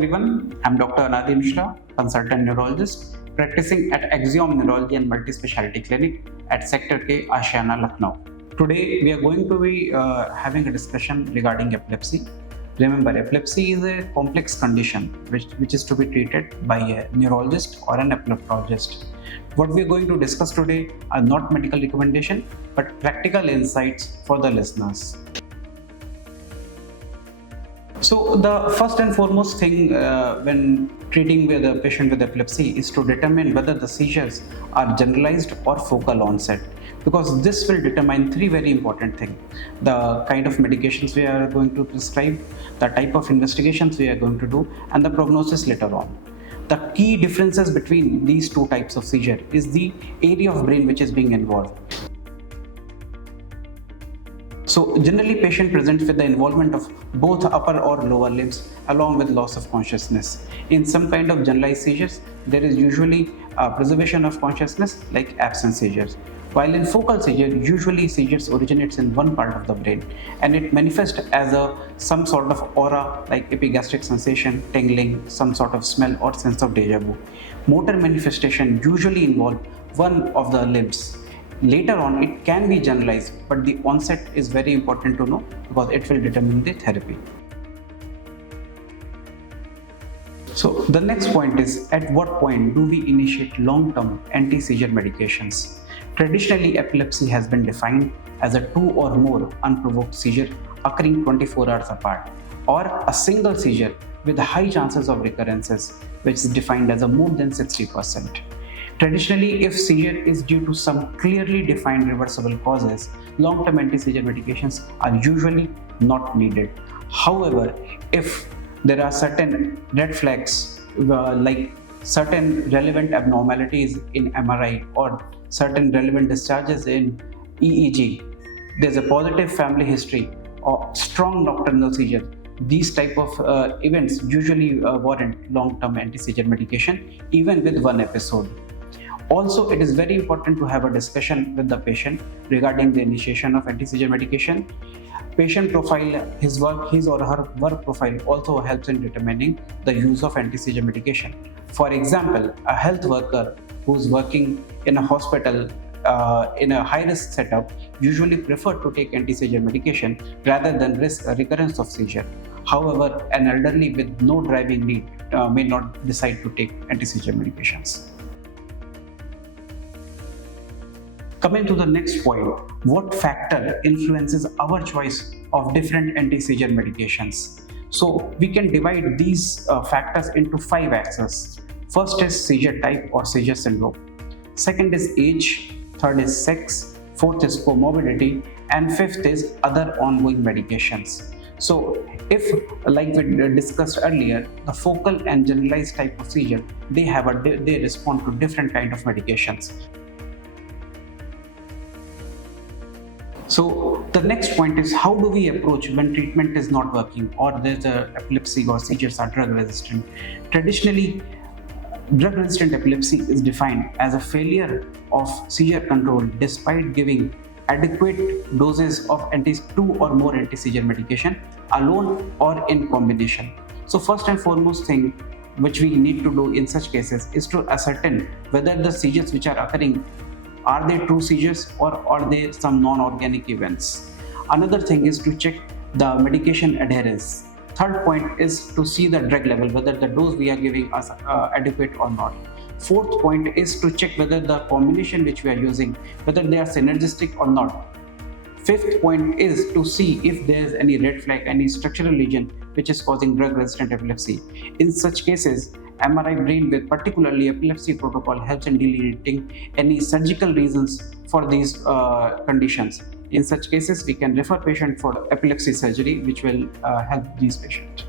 everyone, I'm Dr. Anadi Mishra, consultant neurologist, practicing at Axiom Neurology and Multi-Speciality Clinic at Sector K, Ashiyana, Lucknow. Today, we are going to be having a discussion regarding epilepsy. Remember, epilepsy is a complex condition which is to be treated by a neurologist or an epileptologist. What we are going to discuss today are not medical recommendations, but practical insights for the listeners. So the first and foremost thing when treating with a patient with epilepsy is to determine whether the seizures are generalized or focal onset, because this will determine three very important things: the kind of medications we are going to prescribe, the type of investigations we are going to do, and the prognosis later on. The key differences between these two types of seizure is the area of brain which is being involved. So generally, patient presents with the involvement of both upper or lower limbs along with loss of consciousness. In some kind of generalized seizures, there is usually preservation of consciousness like absence seizures. While in focal seizure, usually seizures originates in one part of the brain and it manifests as some sort of aura like epigastric sensation, tingling, some sort of smell or sense of deja vu. Motor manifestation usually involve one of the limbs. Later on, it can be generalized, but the onset is very important to know because it will determine the therapy. So the next point is, at what point do we initiate long-term anti-seizure medications? Traditionally, epilepsy has been defined as a two or more unprovoked seizure occurring 24 hours apart, or a single seizure with high chances of recurrences, which is defined as a more than 60%. Traditionally, if seizure is due to some clearly defined reversible causes, long-term anti-seizure medications are usually not needed. However, if there are certain red flags like certain relevant abnormalities in MRI or certain relevant discharges in EEG, there's a positive family history or strong nocturnal seizure, these type of events usually warrant long-term anti-seizure medication even with one episode. Also, it is very important to have a discussion with the patient regarding the initiation of anti-seizure medication. Patient profile, his or her work profile also helps in determining the use of anti-seizure medication. For example, a health worker who's working in a hospital in a high-risk setup usually prefer to take anti-seizure medication rather than risk a recurrence of seizure. However, an elderly with no driving need may not decide to take anti-seizure medications. Coming to the next point, what factor influences our choice of different anti-seizure medications? So we can divide these factors into 5 axes. First is seizure type or seizure syndrome. Second is age. Third is sex. Fourth is comorbidity. And fifth is other ongoing medications. So if, like we discussed earlier, the focal and generalized type of seizure, they respond to different kind of medications. So the next point is, how do we approach when treatment is not working or there's a epilepsy or seizures are drug resistant? Two resistant epilepsy is defined as a failure of seizure control despite giving adequate doses of two or more anti-seizure medication alone or in combination. So first and foremost thing which we need to do in such cases is to ascertain whether the seizures which are occurring, are they true seizures or are they some non-organic events? Another thing is to check the medication adherence. Third point is to see the drug level, whether the dose we are giving is adequate or not. Fourth point is to check whether the combination which we are using, whether they are synergistic or not. Fifth point is to see if there is any red flag, any structural lesion which is causing drug-resistant epilepsy. In such cases, MRI brain with particularly epilepsy protocol helps in delineating any surgical reasons for these conditions. In such cases, we can refer patient for epilepsy surgery, which will help these patients.